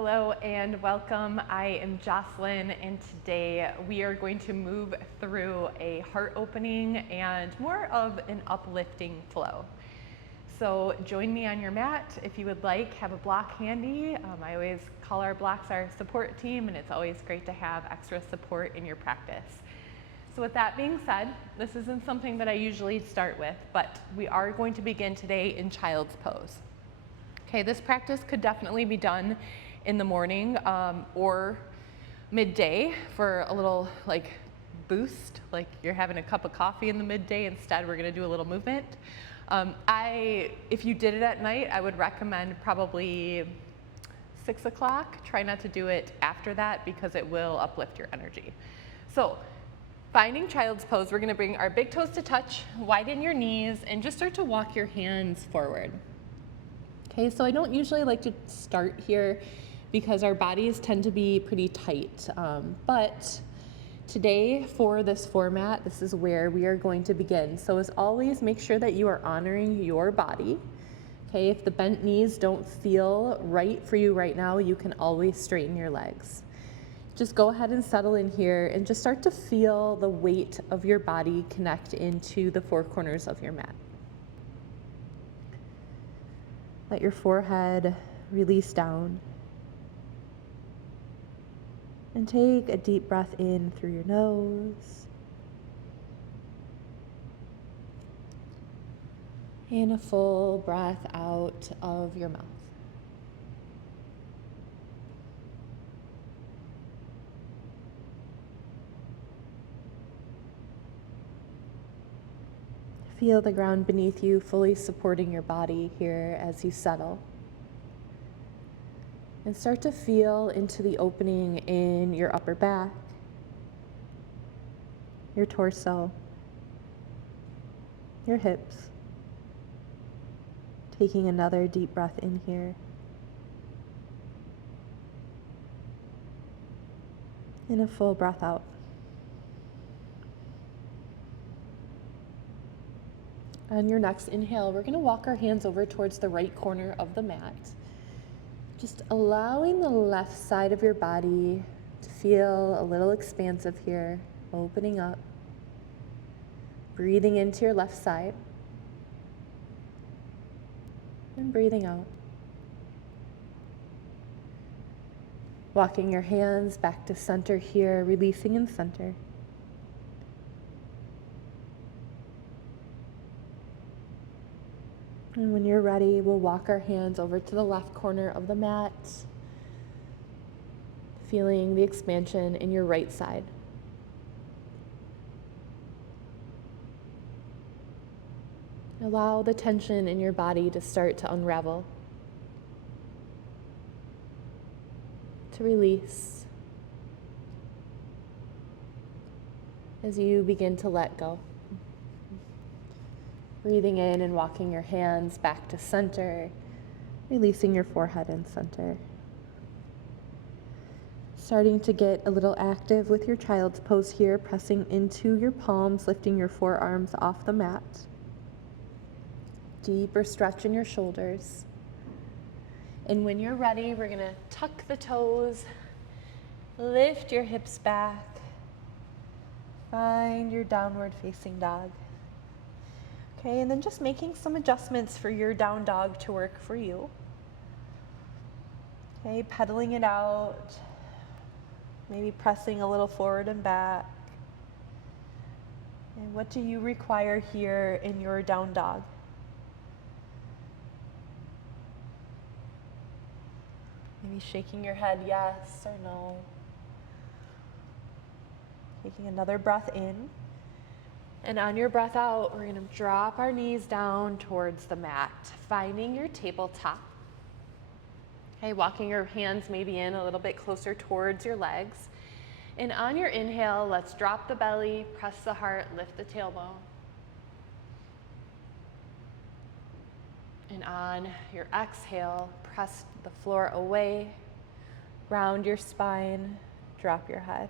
Hello and welcome. I am Jocelyn, and today we are going to move through a heart opening and more of an uplifting flow. So join me on your mat if you would like. Have a block handy. I always call our blocks our support team, and it's always great to have extra support in your practice. So with that being said, this isn't something that I usually start with, but we are going to begin today in child's pose. Okay, this practice could definitely be done in the morning or midday for a little boost, like you're having a cup of coffee in the midday. Instead, we're gonna do a little movement. If you did it at night, I would recommend probably 6 o'clock. Try not to do it after that because it will uplift your energy. So finding child's pose, we're gonna bring our big toes to touch, widen your knees, and just start to walk your hands forward. Okay, so I don't usually like to start here because our bodies tend to be pretty tight. But today for this format, this is where we are going to begin. So as always, make sure that you are honoring your body. Okay, if the bent knees don't feel right for you right now, you can always straighten your legs. Just go ahead and settle in here and just start to feel the weight of your body connect into the four corners of your mat. Let your forehead release down. And take a deep breath in through your nose. And a full breath out of your mouth. Feel the ground beneath you fully supporting your body here as you settle. And start to feel into the opening in your upper back, your torso, your hips. Taking another deep breath in here. And a full breath out. On your next inhale, we're going to walk our hands over towards the right corner of the mat. Just allowing the left side of your body to feel a little expansive here, opening up. Breathing into your left side. And breathing out. Walking your hands back to center here, releasing in center. And when you're ready, we'll walk our hands over to the left corner of the mat, feeling the expansion in your right side. Allow the tension in your body to start to unravel, to release as you begin to let go. Breathing in and walking your hands back to center, releasing your forehead in center. Starting to get a little active with your child's pose here, pressing into your palms, lifting your forearms off the mat. Deeper stretch in your shoulders. And when you're ready, we're gonna tuck the toes, lift your hips back, find your downward facing dog. Okay, and then just making some adjustments for your down dog to work for you. Okay, pedaling it out, maybe pressing a little forward and back. And what do you require here in your down dog? Maybe shaking your head yes or no. Taking another breath in. And on your breath out, we're going to drop our knees down towards the mat, finding your tabletop. Okay, walking your hands maybe in a little bit closer towards your legs. And on your inhale, let's drop the belly, press the heart, lift the tailbone. And on your exhale, press the floor away, round your spine, drop your head.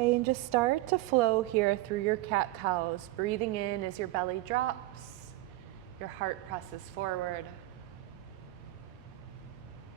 Okay, and just start to flow here through your cat-cows, breathing in as your belly drops, your heart presses forward.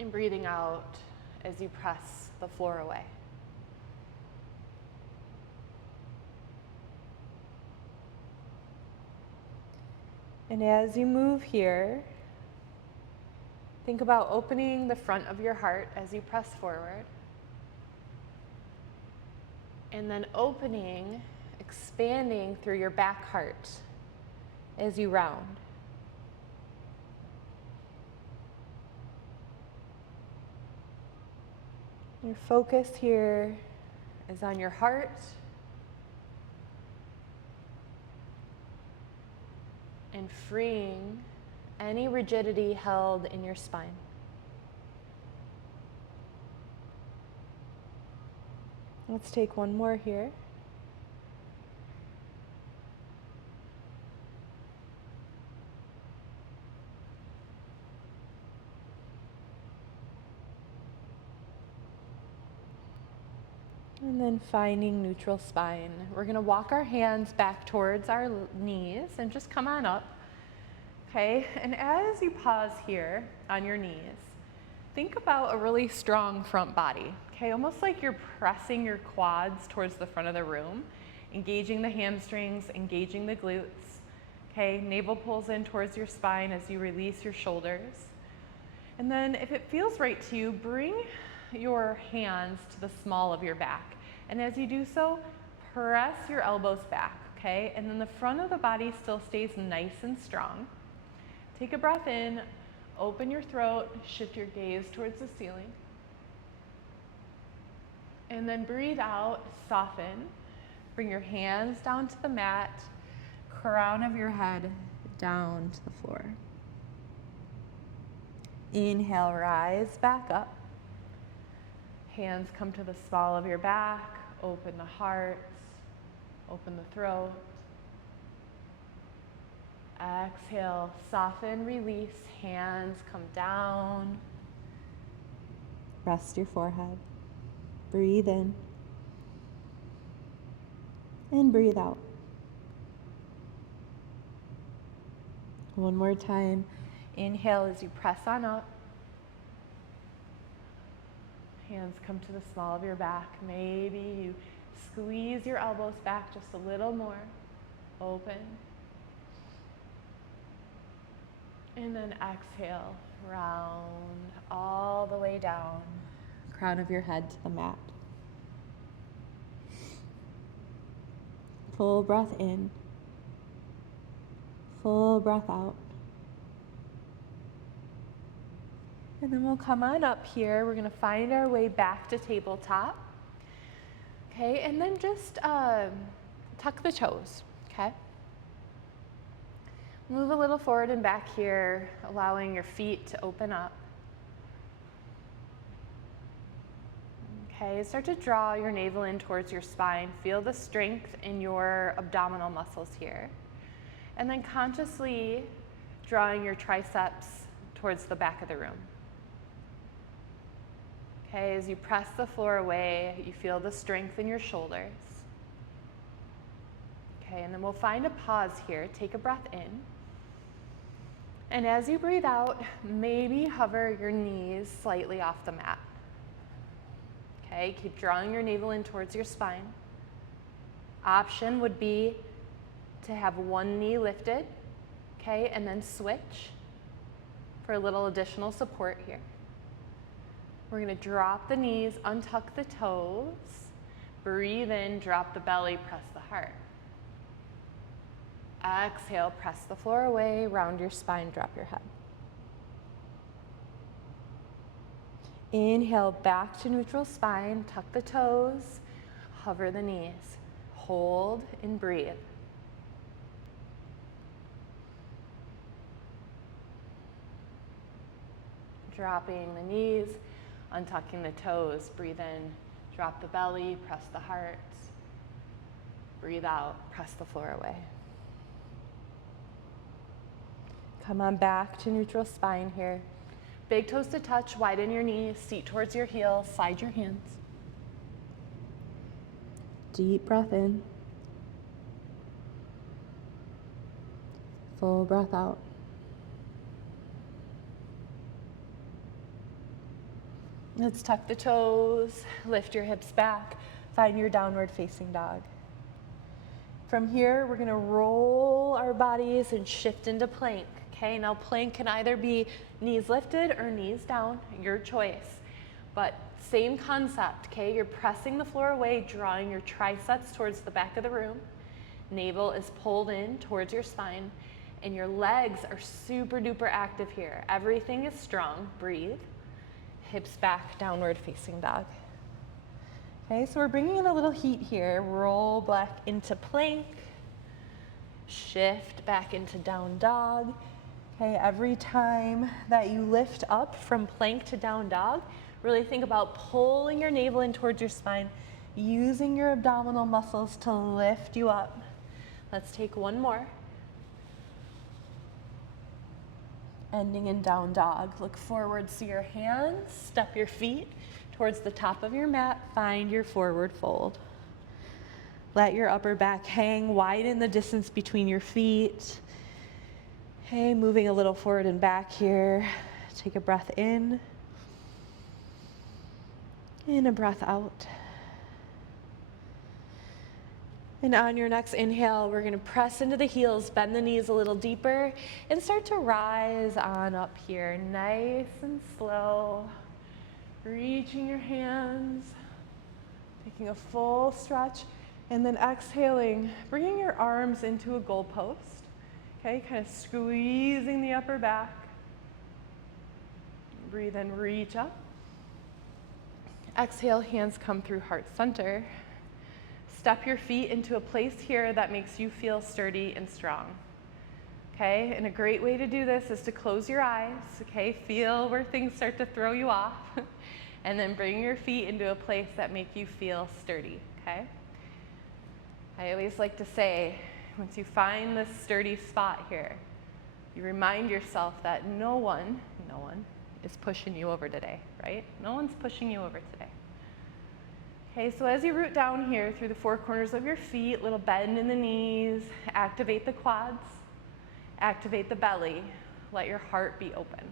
And breathing out as you press the floor away. And as you move here, think about opening the front of your heart as you press forward. And then opening, expanding through your back heart as you round. Your focus here is on your heart and freeing any rigidity held in your spine. Let's take one more here. And then finding neutral spine. We're going to walk our hands back towards our knees and just come on up. Okay, and as you pause here on your knees, think about a really strong front body. Okay, almost like you're pressing your quads towards the front of the room, engaging the hamstrings, engaging the glutes. Okay, navel pulls in towards your spine as you release your shoulders. And then if it feels right to you, bring your hands to the small of your back. And as you do so, press your elbows back, okay? And then the front of the body still stays nice and strong. Take a breath in, open your throat, shift your gaze towards the ceiling. And then breathe out, soften. Bring your hands down to the mat, crown of your head down to the floor. Inhale, rise back up. Hands come to the small of your back, open the heart, open the throat. Exhale, soften, release, hands come down. Rest your forehead. Breathe in. And breathe out. One more time. Inhale as you press on up. Hands come to the small of your back. Maybe you squeeze your elbows back just a little more. Open. And then exhale, round all the way down. Crown of your head to the mat. Full breath in. Full breath out. And then we'll come on up here. We're going to find our way back to tabletop. Okay, and then just tuck the toes, okay? Move a little forward and back here, allowing your feet to open up. Okay, start to draw your navel in towards your spine. Feel the strength in your abdominal muscles here. And then consciously drawing your triceps towards the back of the room. Okay, as you press the floor away, you feel the strength in your shoulders. Okay, and then we'll find a pause here. Take a breath in. And as you breathe out, maybe hover your knees slightly off the mat. Okay, keep drawing your navel in towards your spine. Option would be to have one knee lifted, okay, and then switch for a little additional support here. We're going to drop the knees, untuck the toes, breathe in, drop the belly, press the heart. Exhale, press the floor away, round your spine, drop your head. Inhale, back to neutral spine, tuck the toes, hover the knees, hold and breathe. Dropping the knees, untucking the toes, breathe in, drop the belly, press the heart. Breathe out, press the floor away. Come on back to neutral spine here. Big toes to touch, widen your knees, seat towards your heels, slide your hands. Deep breath in. Full breath out. Let's tuck the toes, lift your hips back, find your downward facing dog. From here, we're gonna roll our bodies and shift into plank, okay? Now plank can either be knees lifted or knees down, your choice. But same concept, okay? You're pressing the floor away, drawing your triceps towards the back of the room. Navel is pulled in towards your spine, and your legs are super duper active here. Everything is strong, breathe. Hips back, downward facing dog. Okay, so we're bringing in a little heat here. Roll back into plank. Shift back into down dog. Okay, every time that you lift up from plank to down dog, really think about pulling your navel in towards your spine, using your abdominal muscles to lift you up. Let's take one more. Ending in down dog. Look forward, see your hands, step your feet towards the top of your mat, find your forward fold. Let your upper back hang, widen the distance between your feet. Okay, moving a little forward and back here. Take a breath in and a breath out. And on your next inhale, we're gonna press into the heels, bend the knees a little deeper, and start to rise on up here, nice and slow. Reaching your hands, taking a full stretch, and then exhaling, bringing your arms into a goalpost. Okay, kind of squeezing the upper back. Breathe in, reach up. Exhale, hands come through heart center. Step your feet into a place here that makes you feel sturdy and strong. Okay, and a great way to do this is to close your eyes, okay? Feel where things start to throw you off, and then bring your feet into a place that make you feel sturdy, okay? I always like to say, once you find this sturdy spot here, you remind yourself that no one is pushing you over today, right? No one's pushing you over today. Okay, so as you root down here through the four corners of your feet, little bend in the knees, activate the quads, activate the belly, let your heart be open.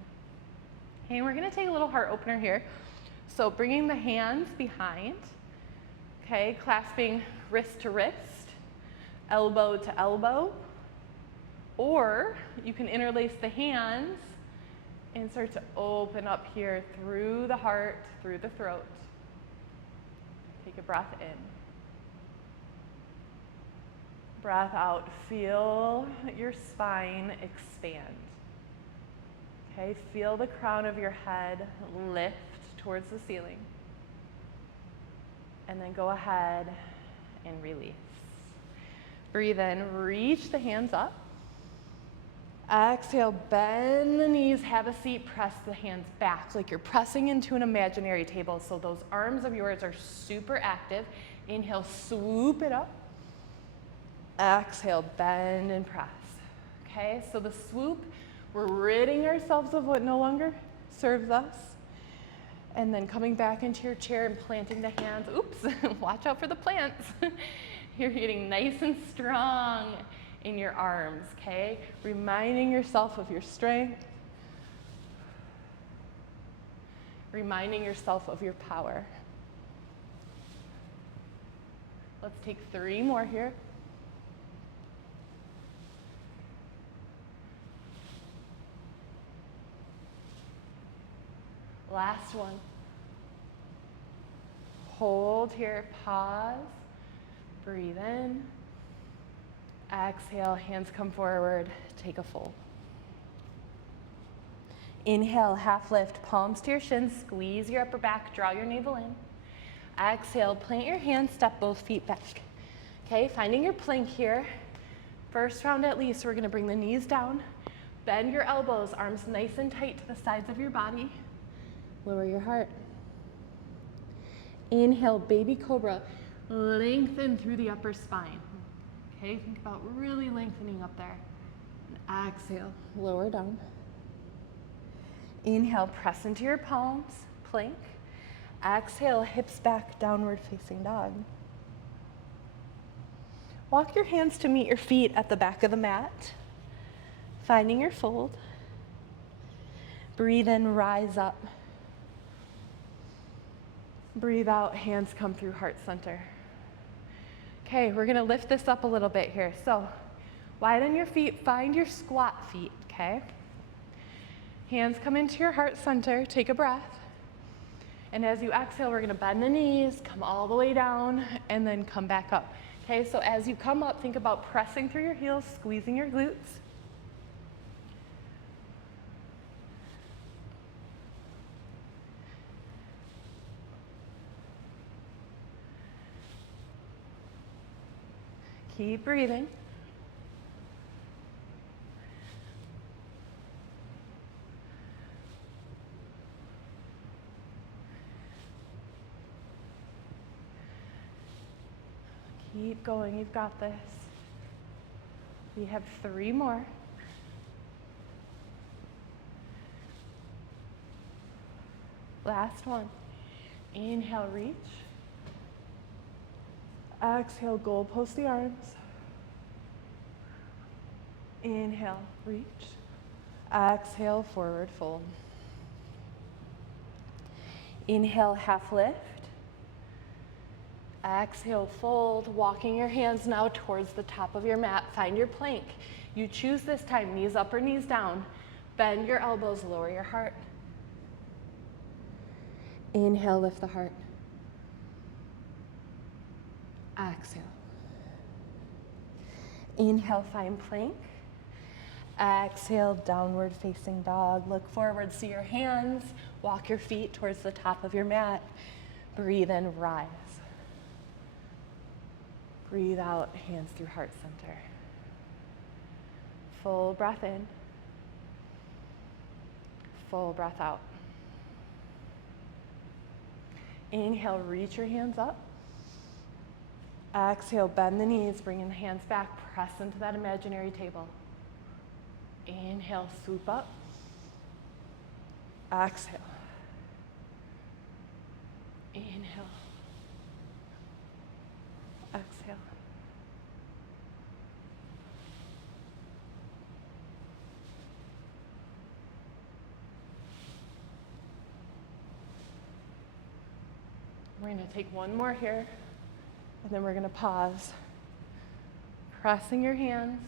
Okay, and we're gonna take a little heart opener here. So bringing the hands behind, okay, clasping wrist to wrist, elbow to elbow, or you can interlace the hands and start to open up here through the heart, through the throat. Take a breath in. Breath out, feel your spine expand. Okay, feel the crown of your head lift towards the ceiling. And then go ahead and release. Breathe in, reach the hands up. Exhale, bend the knees, have a seat, press the hands back like you're pressing into an imaginary table. So those arms of yours are super active. Inhale, swoop it up. Exhale, bend and press. Okay, so the swoop, we're ridding ourselves of what no longer serves us. And then coming back into your chair and planting the hands. Oops, watch out for the plants. You're getting nice and strong in your arms, okay? Reminding yourself of your strength. Reminding yourself of your power. Let's take 3 more here. Last one. Hold here, pause, breathe in. Exhale, hands come forward, take a fold. Inhale, half lift, palms to your shins, squeeze your upper back, draw your navel in. Exhale, plant your hands, step both feet back. Okay, finding your plank here. First round at least, we're gonna bring the knees down, bend your elbows, arms nice and tight to the sides of your body. Lower your heart. Inhale, baby cobra, lengthen through the upper spine. Okay, think about really lengthening up there. And exhale, lower down. Inhale, press into your palms, plank. Exhale, hips back, downward facing dog. Walk your hands to meet your feet at the back of the mat, finding your fold. Breathe in, rise up. Breathe out, hands come through heart center. Okay, we're gonna lift this up a little bit here. So widen your feet, find your squat feet, okay? Hands come into your heart center, take a breath. And as you exhale, we're gonna bend the knees, come all the way down, and then come back up. Okay, so as you come up, think about pressing through your heels, squeezing your glutes. Keep breathing. Keep going, you've got this. We have 3 more. Last one. Inhale, reach. Exhale, goalpost the arms. Inhale, reach. Exhale, forward fold. Inhale, half lift. Exhale, fold, walking your hands now towards the top of your mat. Find your plank. You choose this time, knees up or knees down. Bend your elbows, lower your heart. Inhale, lift the heart. Exhale. Inhale, find plank. Exhale, downward facing dog. Look forward, see your hands. Walk your feet towards the top of your mat. Breathe in, rise. Breathe out, hands through heart center. Full breath in. Full breath out. Inhale, reach your hands up. Exhale, bend the knees, bringing the hands back, press into that imaginary table. Inhale, swoop up. Exhale. Inhale. Exhale. We're going to take one more here, and then we're going to pause. Pressing your hands.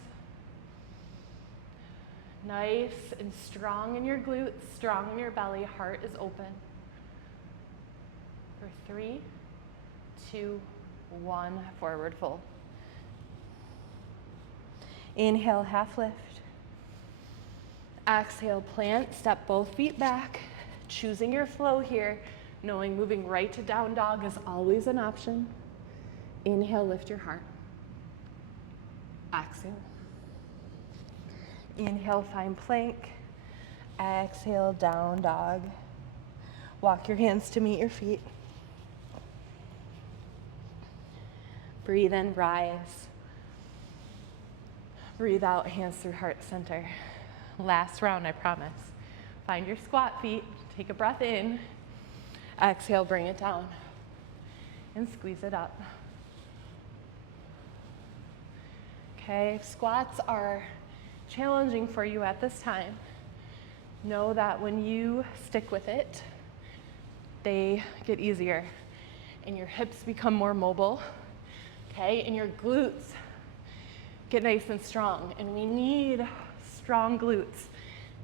Nice and strong in your glutes, strong in your belly, heart is open. For 3, 2, 1, forward fold. Inhale, half lift. Exhale, plant, step both feet back, choosing your flow here, knowing moving right to down dog is always an option. Inhale, lift your heart. Exhale. Inhale, find plank. Exhale, down dog. Walk your hands to meet your feet. Breathe in, rise. Breathe out, hands through heart center. Last round, I promise. Find your squat feet, take a breath in. Exhale, bring it down. And squeeze it up. Okay, if squats are challenging for you at this time, know that when you stick with it, they get easier and your hips become more mobile, okay, and your glutes get nice and strong. And we need strong glutes,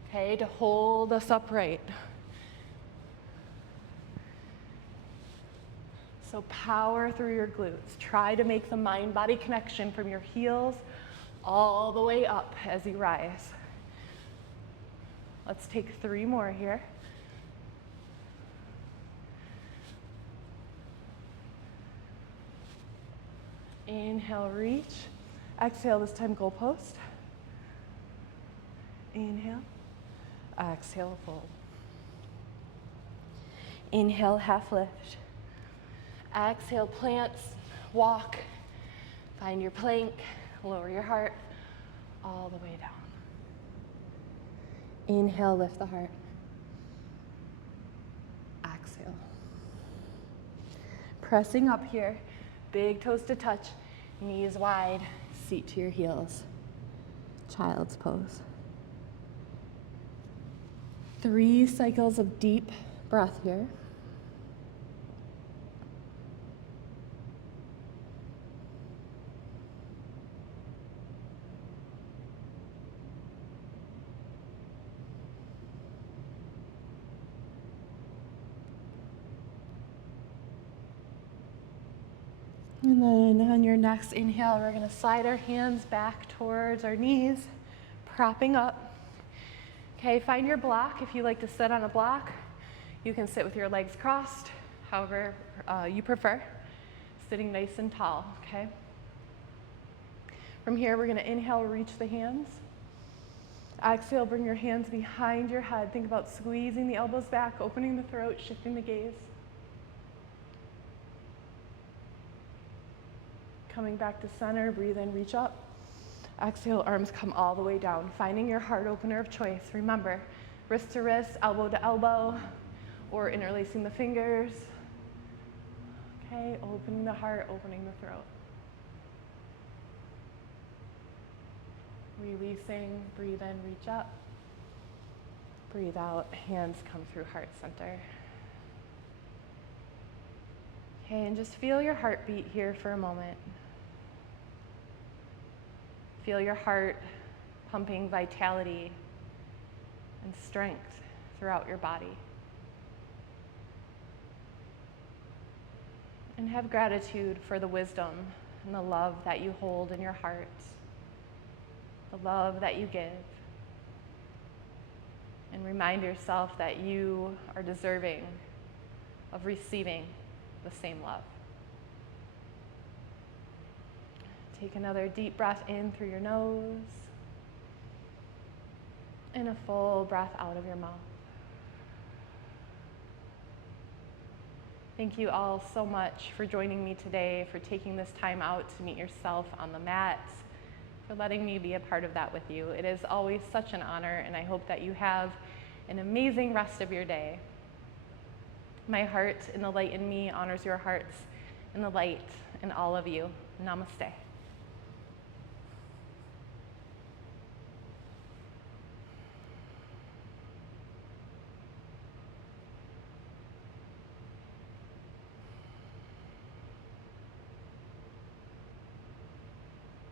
okay, to hold us upright. So power through your glutes. Try to make the mind-body connection from your heels all the way up as you rise. Let's take 3 more here. Inhale, reach. Exhale, this time goalpost. Inhale. Exhale, fold. Inhale, half lift. Exhale, plants, walk. Find your plank, lower your heart all the way down. Inhale, lift the heart. Exhale. Pressing up here, big toes to touch, knees wide, seat to your heels. Child's pose. 3 cycles of deep breath here. And then on your next inhale, we're gonna slide our hands back towards our knees, propping up. Okay, find your block. If you like to sit on a block, you can sit with your legs crossed, however you prefer, sitting nice and tall, okay? From here, we're gonna inhale, reach the hands. Exhale, bring your hands behind your head. Think about squeezing the elbows back, opening the throat, shifting the gaze. Coming back to center, breathe in, reach up. Exhale, arms come all the way down. Finding your heart opener of choice. Remember, wrist to wrist, elbow to elbow, or interlacing the fingers. Okay, opening the heart, opening the throat. Releasing, breathe in, reach up. Breathe out, hands come through heart center. Okay, and just feel your heartbeat here for a moment. Feel your heart pumping vitality and strength throughout your body. And have gratitude for the wisdom and the love that you hold in your heart, the love that you give. And remind yourself that you are deserving of receiving the same love. Take another deep breath in through your nose and a full breath out of your mouth. Thank you all so much for joining me today, for taking this time out to meet yourself on the mat, for letting me be a part of that with you. It is always such an honor, and I hope that you have an amazing rest of your day. My heart and the light in me honors your hearts and the light in all of you. Namaste.